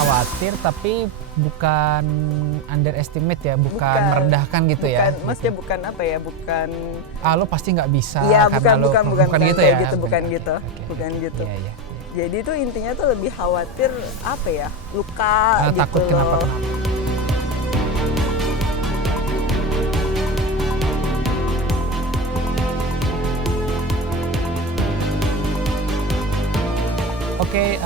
khawatir tapi bukan underestimate ya, bukan merendahkan gitu ya. Maksudnya bukan apa ya, bukan lo pasti nggak bisa. Iya, bukan gitu ya. Gitu, bukan gitu. Okay. Bukan gitu. Iya. Jadi tuh intinya tuh lebih khawatir apa ya? Luka gitu takut loh. kenapa. Oke,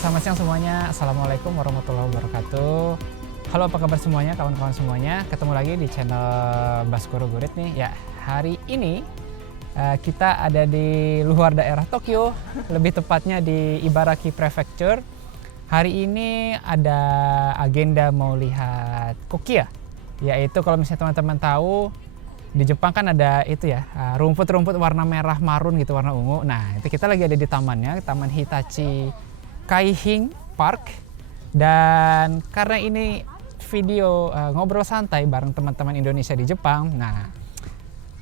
selamat siang semuanya. Assalamualaikum warahmatullahi wabarakatuh. Halo, apa kabar semuanya, kawan-kawan semuanya? Ketemu lagi di channel Baskoro Gurit nih. Ya, hari ini kita ada di luar daerah Tokyo, lebih tepatnya di Ibaraki Prefecture. Hari ini ada agenda mau lihat kokia, yaitu kalau misalnya teman-teman tahu, di Jepang kan ada itu ya, rumput-rumput warna merah marun gitu, warna ungu. Nah, itu kita lagi ada di tamannya, Taman Hitachi Kaihin Park. Dan karena ini video ngobrol santai bareng teman-teman Indonesia di Jepang, nah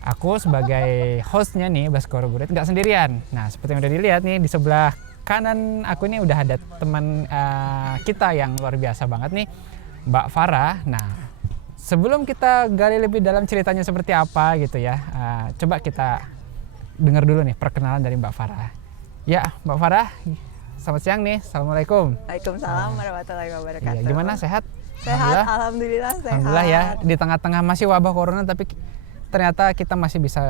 aku sebagai hostnya nih, Baskoro Gurit, nggak sendirian. Nah, seperti yang udah dilihat nih, di sebelah kanan aku ini udah ada teman kita yang luar biasa banget nih, Mbak Farah. Nah, sebelum kita gali lebih dalam ceritanya seperti apa gitu ya, coba kita dengar dulu nih perkenalan dari Mbak Farah. Ya, Mbak Farah, selamat siang nih. Assalamualaikum. Waalaikumsalam warahmatullahi wabarakatuh. Iya, gimana, sehat? Sehat, alhamdulillah sehat. Alhamdulillah ya, di tengah-tengah masih wabah corona tapi ternyata kita masih bisa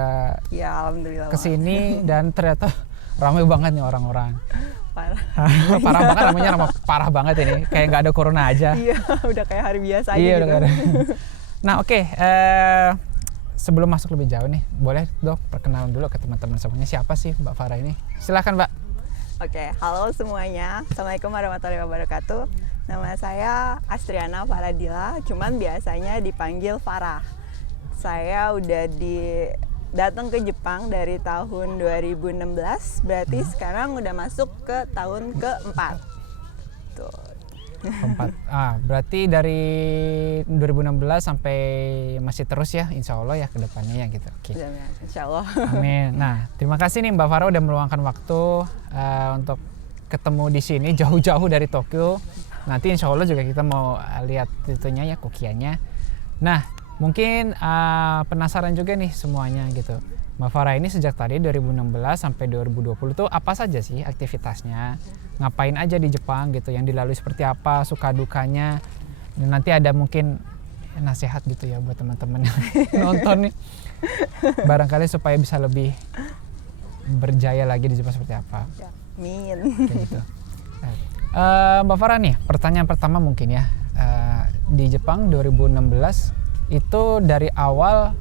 kesini dan ternyata ramai banget nih orang-orang. Parah banget, namanya parah banget ini, kayak nggak ada corona aja. Iya, udah kayak hari biasa aja. Iya, gitu. udah. Nah, oke, sebelum masuk lebih jauh nih, boleh dok perkenalan dulu ke teman-teman semuanya, siapa sih Mbak Farah ini? Silakan, Mbak. Oke, halo semuanya. Assalamualaikum warahmatullahi wabarakatuh. Nama saya Astriana Faradila, cuman biasanya dipanggil Farah. Saya udah datang ke Jepang dari tahun 2016, berarti sekarang udah masuk ke tahun keempat. Tuh. Keempat. Berarti dari 2016 sampai masih terus ya, insya Allah ya ke depannya ya gitu. Oke. Insya Allah. Amin. Nah, terima kasih nih Mbak Farah udah meluangkan waktu untuk ketemu di sini jauh-jauh dari Tokyo. Nanti insya Allah juga kita mau lihat itunya ya, kokianya. Nah, mungkin penasaran juga nih semuanya gitu. Mbak Farah ini sejak tadi 2016 sampai 2020 tuh apa saja sih aktivitasnya? Ngapain aja di Jepang gitu, yang dilalui seperti apa, suka dukanya. Dan nanti ada mungkin nasihat gitu ya buat teman-teman yang nonton nih. Barangkali supaya bisa lebih berjaya lagi di Jepang seperti apa. Amin. Gitu. Mbak Farah nih, pertanyaan pertama mungkin ya. Di Jepang 2016 itu dari awal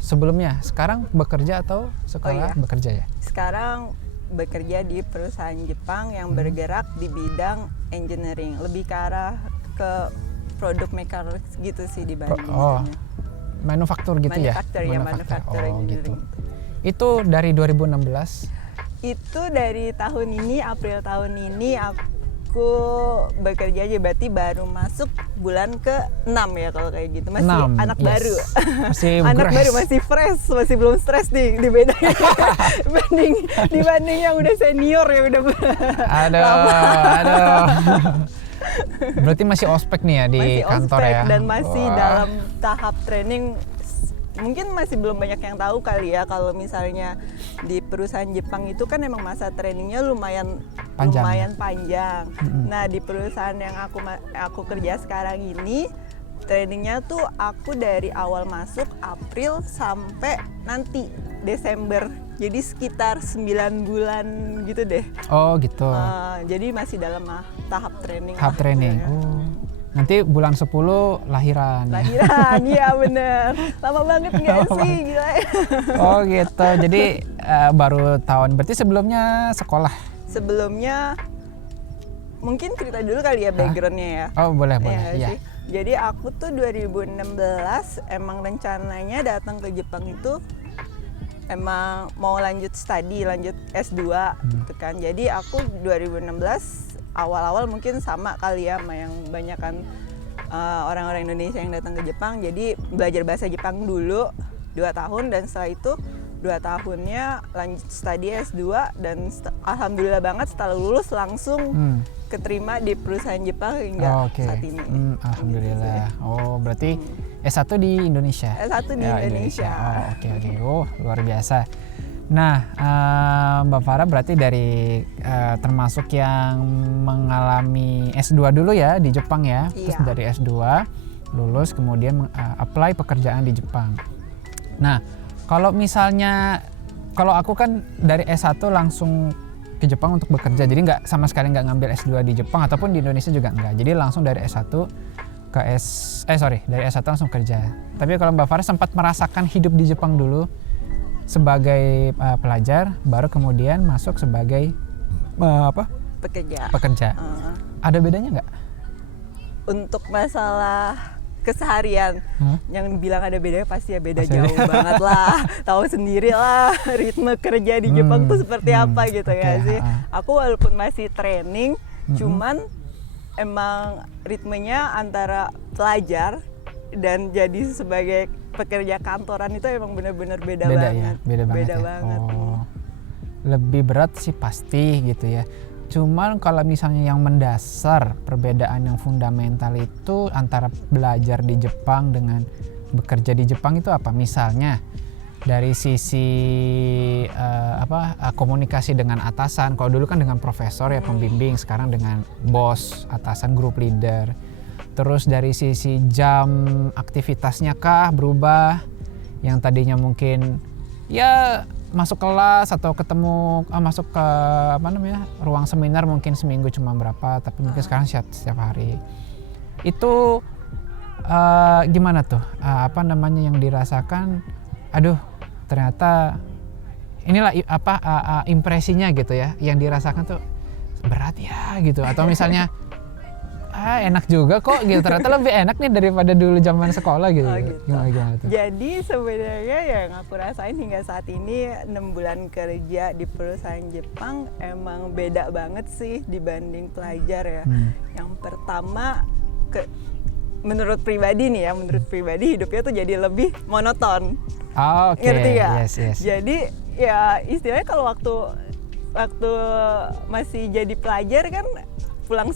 sebelumnya sekarang bekerja atau sekolah? Bekerja ya? Sekarang bekerja di perusahaan Jepang yang bergerak di bidang engineering, lebih ke arah ke produk maker gitu sih dibanding manufaktur gitu ya? Manufaktur engineering. Gitu. Itu dari 2016? Itu dari tahun ini, April tahun ini aku bekerja aja, berarti baru masuk bulan ke-6 ya kalau kayak gitu. Masih 6, anak baru. Masih anak baru, masih fresh, masih belum stres nih dibedain dibanding yang udah senior ya udah. Aduh. Berarti masih ospek nih ya di masih kantor ospek, ya. Dan masih dalam tahap training. Mungkin masih belum banyak yang tahu kali ya, kalau misalnya di perusahaan Jepang itu kan emang masa trainingnya lumayan panjang. Nah, di perusahaan yang aku kerja sekarang ini, trainingnya tuh aku dari awal masuk April sampai nanti Desember. Jadi sekitar 9 bulan gitu deh. Oh gitu. Jadi masih dalam tahap training. Tahap training. Nanti bulan 10 lahiran. Lahiran, iya bener. Lama banget nggak sih? Gila. Oh gitu, jadi baru tahun. Berarti sebelumnya sekolah? Sebelumnya, mungkin cerita dulu kali ya backgroundnya ya. Oh boleh. Ya. Jadi aku tuh 2016 emang rencananya datang ke Jepang itu emang mau lanjut S2 gitu kan. Jadi aku 2016 awal-awal mungkin sama kali ya sama yang banyak kan orang-orang Indonesia yang datang ke Jepang. Jadi belajar bahasa Jepang dulu 2 tahun, dan setelah itu 2 tahunnya lanjut studi S2 dan alhamdulillah banget setelah lulus langsung keterima di perusahaan Jepang hingga saat ini. Alhamdulillah. Oh, berarti S1 di Indonesia? S1 di Indonesia. Oh, oke. Oh, luar biasa. Nah, Mbak Farah berarti dari termasuk yang mengalami S2 dulu ya di Jepang ya. Terus dari S2 lulus kemudian apply pekerjaan di Jepang. Nah, kalau misalnya, kalau aku kan dari S1 langsung ke Jepang untuk bekerja, jadi nggak sama sekali nggak ngambil S2 di Jepang ataupun di Indonesia juga nggak. Jadi langsung dari S1 ke dari S1 langsung kerja. Tapi kalau Mbak Farah sempat merasakan hidup di Jepang dulu sebagai pelajar, baru kemudian masuk sebagai pekerja. Ada bedanya nggak? Untuk masalah keseharian, yang bilang ada bedanya pasti ya beda jauh banget lah. Tahu sendiri lah ritme kerja di Jepang tuh seperti apa gitu ya sih. Aku walaupun masih training, cuman emang ritmenya antara pelajar dan jadi sebagai pekerja kantoran itu emang benar-benar beda banget. Ya? Beda banget. Oh. Lebih berat sih pasti gitu ya. Cuman kalau misalnya yang mendasar, perbedaan yang fundamental itu antara belajar di Jepang dengan bekerja di Jepang itu apa? Misalnya dari sisi komunikasi dengan atasan. Kalau dulu kan dengan profesor ya pembimbing, sekarang dengan bos, atasan, group leader. Terus dari sisi jam aktivitasnya kah berubah? Yang tadinya mungkin ya masuk kelas atau ketemu masuk ke ruang seminar mungkin seminggu cuma berapa, tapi mungkin sekarang setiap hari. Itu gimana tuh yang dirasakan? Aduh, ternyata inilah impresinya gitu ya, yang dirasakan tuh berat ya gitu, atau misalnya enak juga kok gitu, ternyata lebih enak nih daripada dulu zaman sekolah gitu. Gimana tuh? Jadi sebenarnya yang aku rasain hingga saat ini 6 bulan kerja di perusahaan Jepang emang beda banget sih dibanding pelajar ya. Yang pertama menurut pribadi hidupnya tuh jadi lebih monoton. Ngerti gak? Yes. Jadi ya istilahnya kalau waktu masih jadi pelajar kan pulang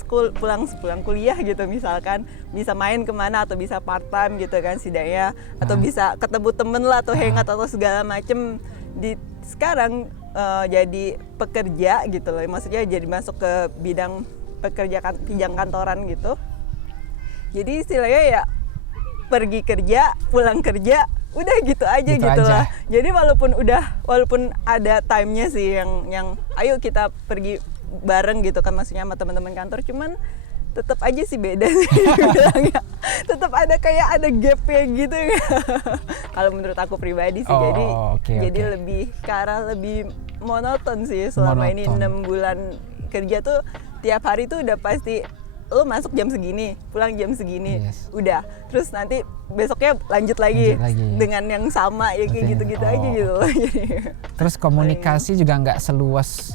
kuliah gitu, misalkan bisa main kemana atau bisa part time gitu kan setidaknya, atau bisa ketemu temen lah atau hangout atau segala macem. Sekarang jadi pekerja gitu loh, maksudnya jadi masuk ke bidang bidang kantoran gitu. Jadi istilahnya ya pergi kerja, pulang kerja, udah gitu aja gitu lah. Jadi walaupun ada time-nya sih yang ayo kita pergi bareng gitu kan, maksudnya sama teman-teman kantor, cuman tetap aja sih beda sih bilangnya. Tetap ada gap-nya gitu. Kalau menurut aku pribadi sih, jadi lebih ke arah lebih monoton sih selama ini 6 bulan kerja tuh. Tiap hari tuh udah pasti lo masuk jam segini, pulang jam segini, udah. Terus nanti besoknya lanjut lagi dengan yang sama ya, kayak gitu-gitu aja gitu loh. Terus komunikasi juga nggak seluas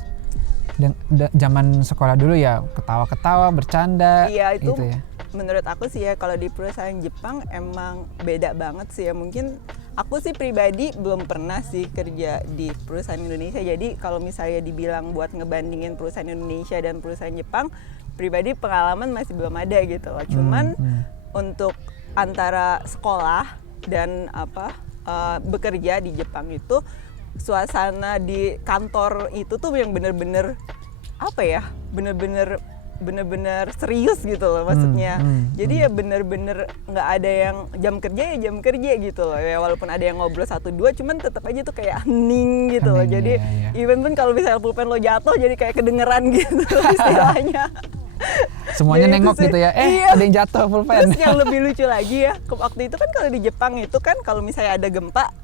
zaman sekolah dulu ya, ketawa-ketawa, bercanda. Iya, itu gitu ya. Menurut aku sih ya, kalau di perusahaan Jepang emang beda banget sih ya. Mungkin aku sih pribadi belum pernah sih kerja di perusahaan Indonesia. Jadi kalau misalnya dibilang buat ngebandingin perusahaan Indonesia dan perusahaan Jepang, pribadi pengalaman masih belum ada gitu loh. Cuman untuk antara sekolah dan bekerja di Jepang itu, suasana di kantor itu tuh yang bener-bener bener-bener serius gitu loh maksudnya. Jadi ya bener-bener nggak ada yang jam kerja gitu loh ya, walaupun ada yang ngobrol 1-2, cuman tetap aja tuh kayak hening gitu loh. Jadi even pun kalau misalnya pulpen lo jatuh jadi kayak kedengeran gitu istilahnya. Semuanya nengok gitu ya, ada yang jatuh pulpen. Terus yang lebih lucu lagi ya, waktu itu kan kalau di Jepang itu kan kalau misalnya ada gempa,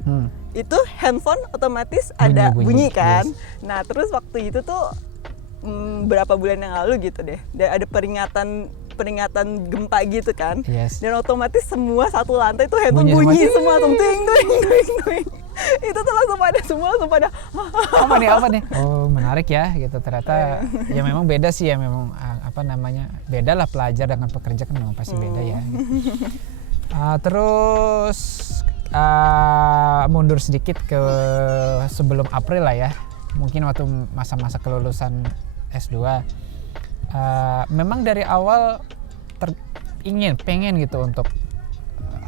itu handphone otomatis ada bunyi kan. Nah terus waktu itu tuh berapa bulan yang lalu gitu deh, ada peringatan gempa gitu kan. Dan otomatis semua satu lantai tuh handphone bunyi semua tuh, ting. Itu tuh langsung pada apa nih? Oh, menarik ya gitu. Ternyata ya memang beda sih ya, memang beda lah, pelajar dengan pekerja kan memang pasti beda ya gitu. Terus mundur sedikit ke sebelum April lah ya, mungkin waktu masa-masa kelulusan S2. Memang dari awal pengen gitu untuk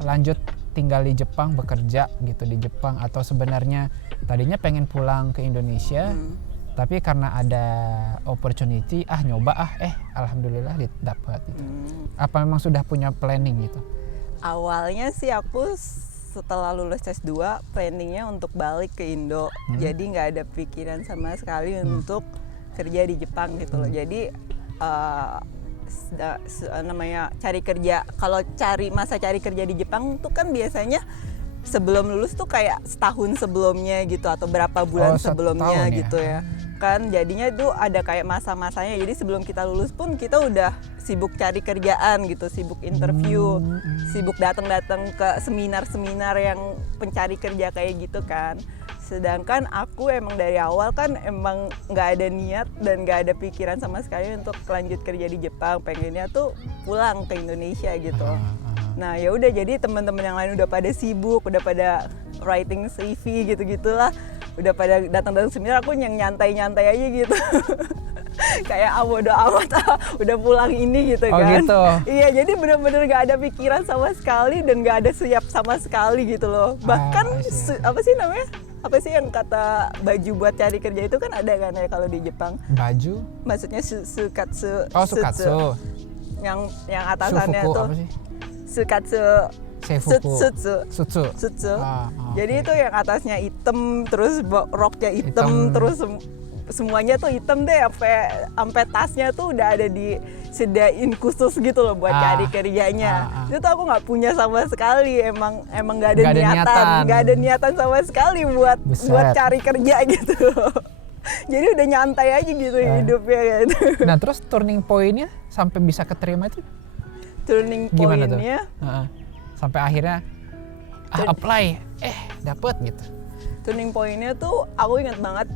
lanjut tinggal di Jepang, bekerja gitu di Jepang, atau sebenarnya tadinya pengen pulang ke Indonesia, tapi karena ada opportunity, nyoba alhamdulillah dapat gitu. Apa memang sudah punya planning gitu? Awalnya sih aku setelah lulus S2 planningnya untuk balik ke Indo, jadi nggak ada pikiran sama sekali untuk kerja di Jepang gitu loh. Jadi namanya cari kerja, kalau masa cari kerja di Jepang tuh kan biasanya sebelum lulus tuh kayak setahun sebelumnya gitu, atau berapa bulan sebelumnya gitu ya kan. Jadinya itu ada kayak masa-masanya, jadi sebelum kita lulus pun kita udah sibuk cari kerjaan gitu, sibuk interview, sibuk datang-datang ke seminar-seminar yang pencari kerja kayak gitu kan. Sedangkan aku emang dari awal kan emang nggak ada niat dan nggak ada pikiran sama sekali untuk lanjut kerja di Jepang, pengennya tuh pulang ke Indonesia gitu. Nah ya udah, jadi teman-teman yang lain udah pada sibuk, udah pada writing CV gitu-gitulah, udah pada datang-datang seminar, aku yang nyantai-nyantai aja gitu. Kayak bodo amat, udah pulang ini gitu kan. Gitu. Iya, jadi benar-benar nggak ada pikiran sama sekali dan nggak ada siap sama sekali gitu loh. Bahkan apa sih namanya? Apa sih yang kata baju buat cari kerja itu kan ada kan ya kalau di Jepang? Baju? Maksudnya sukatsu. Sukatsu. Yang atasannya Shufuku, tuh apa sih? Sukatsu. Sutsu. Jadi itu yang atasnya hitam, terus roknya hitam, terus semuanya tuh hitam deh, sampai tasnya tuh udah ada disediain khusus gitu loh buat cari kerjanya. Itu tuh aku nggak punya sama sekali, emang nggak ada niatan sama sekali buat cari kerja gitu. Jadi udah nyantai aja gitu hidupnya gitu. Nah terus turning point-nya sampai bisa keterima itu turning gimana point-nya tuh? Sampai akhirnya apply dapet gitu. Turning point-nya tuh aku ingat banget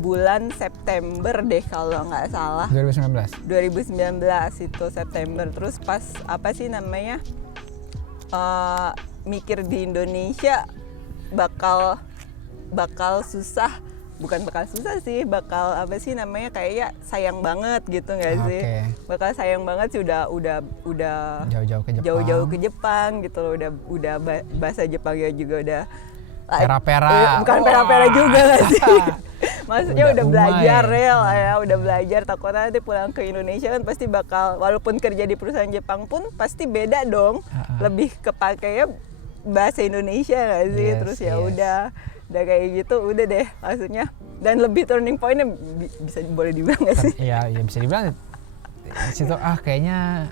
bulan September deh kalau nggak salah. 2019 itu September. Terus pas apa sih namanya mikir di Indonesia bakal susah, bukan bakal susah sih, bakal apa sih namanya kayak sayang banget gitu nggak sih? Bakal sayang banget sih, udah jauh-jauh ke Jepang gitu loh, udah bahasa Jepangnya juga udah pera-pera. Bukan pera-pera juga nggak sih? Maksudnya udah belajar udah belajar, takutnya nanti pulang ke Indonesia kan pasti bakal, walaupun kerja di perusahaan Jepang pun pasti beda dong, lebih kepakainya bahasa Indonesia nggak sih? Terus ya udah kayak gitu, udah deh maksudnya. Dan lebih turning point-nya boleh dibilang nggak sih? Iya bisa dibilang di situ kayaknya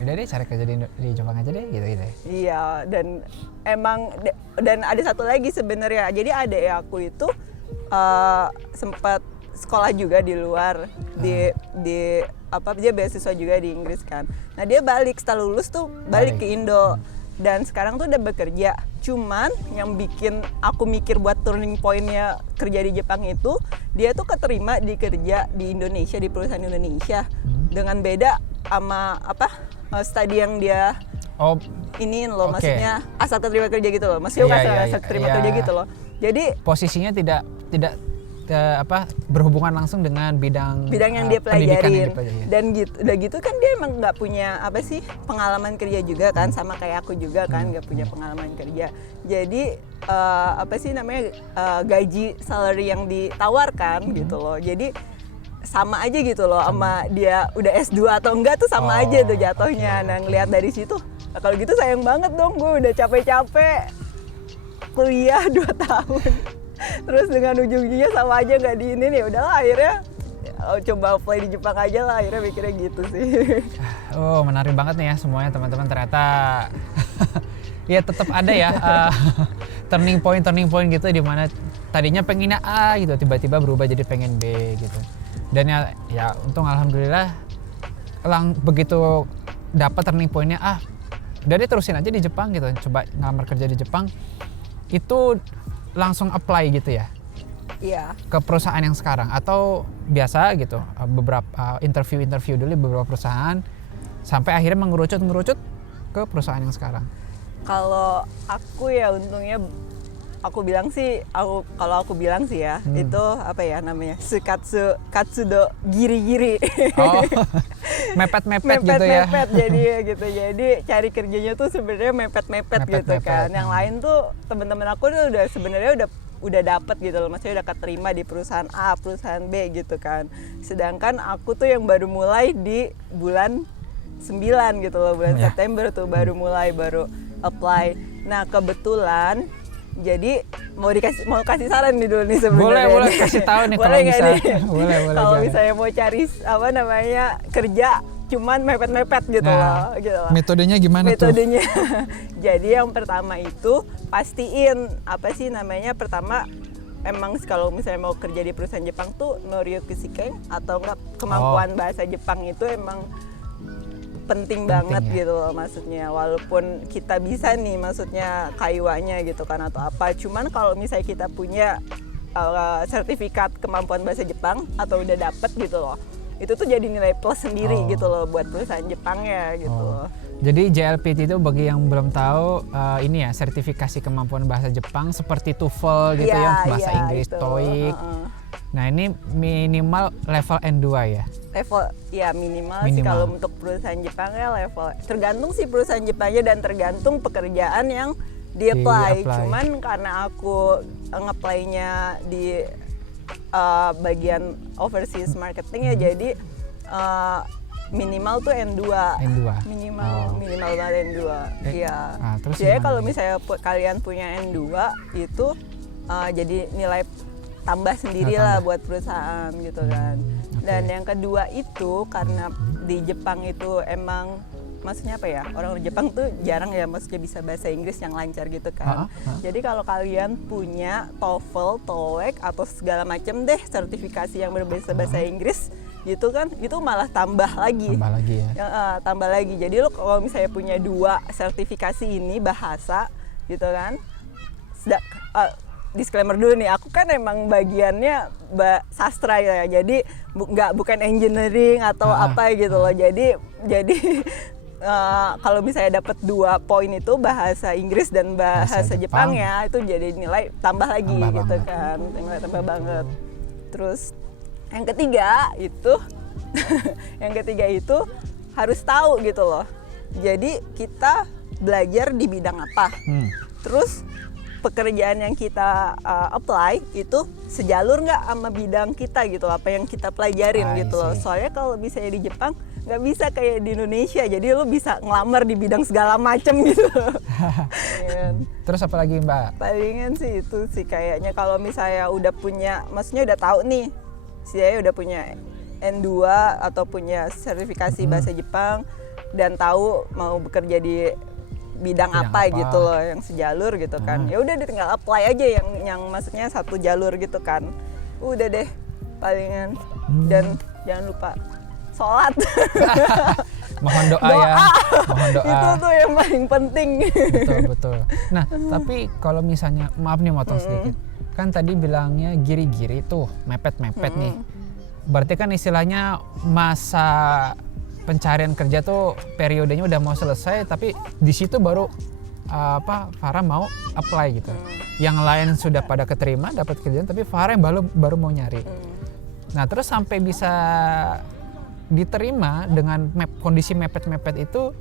udah deh cari kerja di Jepang aja deh gitu. Iya, dan emang dan ada satu lagi sebenarnya, jadi adik aku itu sempat sekolah juga di luar, di dia beasiswa juga di Inggris kan. Nah dia balik setelah lulus tuh balik ke Indo dan sekarang tuh udah bekerja. Cuman yang bikin aku mikir buat turning point-nya kerja di Jepang itu, dia tuh keterima kerja di Indonesia, di perusahaan Indonesia, dengan beda sama studi yang dia iniin loh, maksudnya asal keterima kerja gitu loh, asal keterima kerja gitu loh. Jadi posisinya tidak berhubungan langsung dengan bidang yang dia pelajarin. Dan gitu kan dia emang nggak punya pengalaman kerja juga kan, sama kayak aku juga kan nggak punya pengalaman kerja. Jadi gaji salary yang ditawarkan gitu loh. Jadi sama aja gitu loh sama dia udah S2 atau enggak tuh sama aja tuh jatuhnya. Nah ngelihat dari situ, kalau gitu sayang banget dong, gue udah capek-capek kuliah 2 tahun. Terus dengan ujung-ujungnya sama aja nggak diinin, ya udahlah akhirnya coba apply di Jepang aja lah, akhirnya mikirnya gitu sih. Menarik banget nih ya semuanya teman-teman, ternyata ya tetap ada ya turning point gitu, di mana tadinya pengennya A gitu, tiba-tiba berubah jadi pengen B gitu. Dan ya untung alhamdulillah begitu dapat turning point-nya udah deh terusin aja di Jepang gitu, coba ngelamar kerja di Jepang, itu langsung apply gitu ya? Iya. Ke perusahaan yang sekarang atau biasa gitu, beberapa interview dulu beberapa perusahaan sampai akhirnya mengerucut ke perusahaan yang sekarang? Kalau aku ya untungnya kalau aku bilang sih ya, itu apa ya namanya? Katsudo giri-giri. Oh, mepet-mepet gitu ya. Mepet jadi gitu. Jadi cari kerjanya tuh sebenarnya mepet-mepet gitu kan. Yang lain tuh teman-teman aku tuh udah dapet gitu loh, maksudnya udah keterima di perusahaan A, perusahaan B gitu kan. Sedangkan aku tuh yang baru mulai di bulan 9 gitu loh, bulan September tuh baru apply. Nah, kebetulan jadi mau kasih saran nih dulu nih sebenarnya. Boleh kasih tahu nih kalau bisa. Boleh. Kalau misalnya mau cari kerja cuman mepet-mepet gitu loh. Metodenya gimana tuh? Jadi yang pertama itu pastiin pertama emang kalau misalnya mau kerja di perusahaan Jepang tuh noryokushikei atau enggak kemampuan bahasa Jepang itu emang penting banget ya? Gitu loh maksudnya, walaupun kita bisa nih maksudnya kaiwanya gitu kan atau apa, cuman kalau misalnya kita punya sertifikat kemampuan bahasa Jepang atau udah dapet gitu loh, itu tuh jadi nilai plus sendiri gitu loh buat perusahaan Jepangnya gitu loh. Jadi JLPT itu bagi yang belum tahu ini ya, sertifikasi kemampuan bahasa Jepang seperti TOEFL gitu ya, bahasa Inggris, itu. TOEIC. Nah, ini minimal level N2 ya? Level ya minimal. Sih kalau untuk perusahaan Jepang ya level, tergantung sih perusahaan Jepangnya dan tergantung pekerjaan yang di-apply. Cuman karena aku nge-apply-nya di bagian overseas marketing ya, jadi minimal tuh N2. Minimal banget N2. Iya. Jadi kalau misalnya kalian punya N2 itu jadi nilai tambah sendiri lah buat perusahaan gitu kan. Dan yang kedua itu karena di Jepang itu emang maksudnya apa ya, orang Jepang tuh jarang ya maksudnya bisa bahasa Inggris yang lancar gitu kan. Jadi kalau kalian punya TOEFL, TOEIC atau segala macam deh sertifikasi yang berbahasa bahasa Inggris gitu kan, itu malah tambah lagi ya. Tambah lagi. Jadi lo kalau misalnya punya 2 sertifikasi ini bahasa gitu kan, disclaimer dulu nih, aku kan emang bagiannya sastra ya, jadi bukan engineering atau apa gitu loh. Jadi kalau misalnya dapat 2 poin itu bahasa Inggris dan bahasa Jepang ya, itu jadi nilai tambah lagi gitu kan, nilai tambah banget. Terus yang ketiga itu harus tahu gitu loh. Jadi kita belajar di bidang apa, terus pekerjaan yang kita apply itu sejalur nggak sama bidang kita gitu, apa yang kita pelajarin gitu loh. Soalnya kalau misalnya di Jepang nggak bisa kayak di Indonesia, jadi lo bisa ngelamar di bidang segala macam gitu. Terus apa lagi Mbak? Palingan sih itu sih kayaknya, kalau misalnya udah punya, maksudnya udah tahu nih, saya udah punya N2 atau punya sertifikasi bahasa Jepang dan tahu mau bekerja di bidang apa gitu loh yang sejalur gitu kan. Ya udah tinggal apply aja yang maksudnya satu jalur gitu kan. Udah deh palingan. Dan jangan lupa sholat. Mohon doa ya. Mohon doa. Itu tuh yang paling penting. Betul. Nah, tapi kalau misalnya, maaf nih motong sedikit. Kan tadi bilangnya giri-giri tuh, mepet-mepet nih. Berarti kan istilahnya masa pencarian kerja tuh periodenya udah mau selesai, tapi di situ baru Farah mau apply gitu. Yang lain sudah pada keterima dapat kerjaan, tapi Farah yang baru mau nyari. Nah, terus sampai bisa diterima dengan kondisi mepet-mepet itu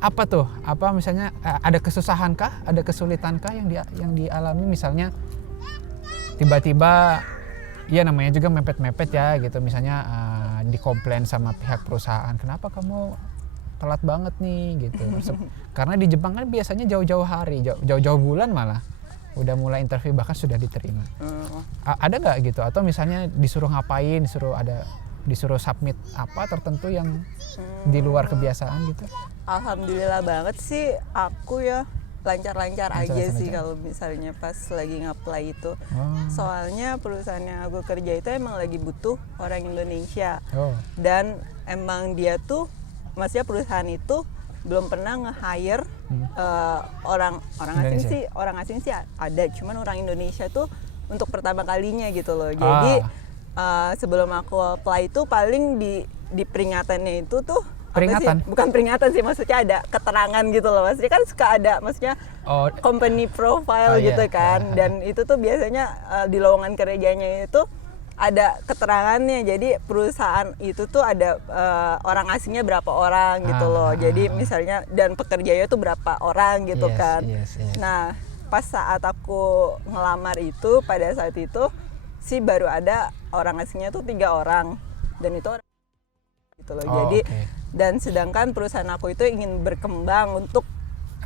apa tuh? Apa misalnya ada kesusahankah, ada kesulitankah yang dialami, misalnya tiba-tiba ya namanya juga mepet-mepet ya gitu, misalnya dikomplain sama pihak perusahaan, kenapa kamu telat banget nih gitu. Karena di Jepang kan biasanya jauh-jauh hari, jauh-jauh bulan malah udah mulai interview bahkan sudah diterima. Ada nggak gitu? Atau misalnya disuruh ngapain, disuruh submit apa tertentu yang di luar kebiasaan gitu? Alhamdulillah banget sih aku ya, lancar-lancar aja sih kalau misalnya pas lagi nge-apply itu. Soalnya perusahaan yang aku kerja itu emang lagi butuh orang Indonesia. Dan emang dia tuh, maksudnya perusahaan itu belum pernah nge-hire orang asing sih ada, cuman orang Indonesia tuh untuk pertama kalinya gitu loh. Jadi sebelum aku apply itu paling di peringatannya itu tuh Peringatan? Bukan peringatan sih, maksudnya ada keterangan gitu loh. Maksudnya kan suka ada, maksudnya company profile gitu kan. Dan itu tuh biasanya di lowongan kerjanya itu ada keterangannya. Jadi perusahaan itu tuh ada orang asingnya berapa orang gitu loh. Jadi misalnya dan pekerjanya tuh berapa orang gitu kan. Nah, pas saat aku ngelamar itu, pada saat itu sih baru ada orang asingnya tuh 3 orang. Dan itu orang gitu loh. Jadi dan sedangkan perusahaan aku itu ingin berkembang untuk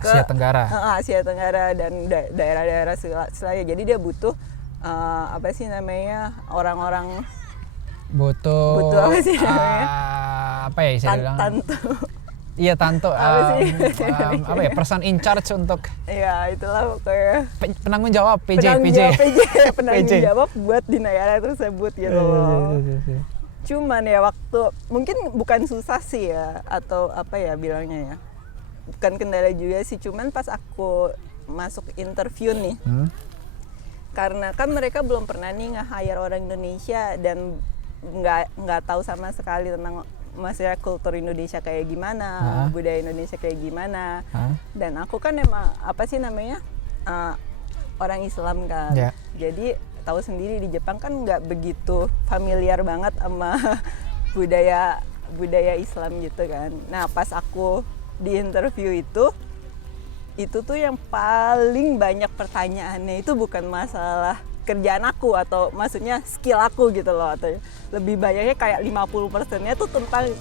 ke Asia Tenggara. Asia Tenggara dan daerah-daerah selain. Jadi dia butuh apa sih namanya, orang-orang butuh apa sih namanya, apa ya bisa dibilang tantu. Iya, tantu. Apa ya, person in charge untuk ya itulah pokoknya penanggung jawab, PJ penanggung jawab buat di negara tersebut gitu loh. Cuman ya waktu mungkin bukan susah sih ya, atau apa ya bilangnya ya, bukan kendala juga sih, cuman pas aku masuk interview nih, karena kan mereka belum pernah nih nge-hire orang Indonesia dan nggak tahu sama sekali tentang maksudnya kultur Indonesia kayak gimana, budaya Indonesia kayak gimana. Dan aku kan emang apa sih namanya orang Islam kan, jadi tahu sendiri di Jepang kan nggak begitu familiar banget sama budaya Islam gitu kan. Nah pas aku di interview itu tuh yang paling banyak pertanyaannya itu bukan masalah kerjaan aku atau maksudnya skill aku gitu loh, atau lebih banyaknya kayak 50%-nya tuh tentang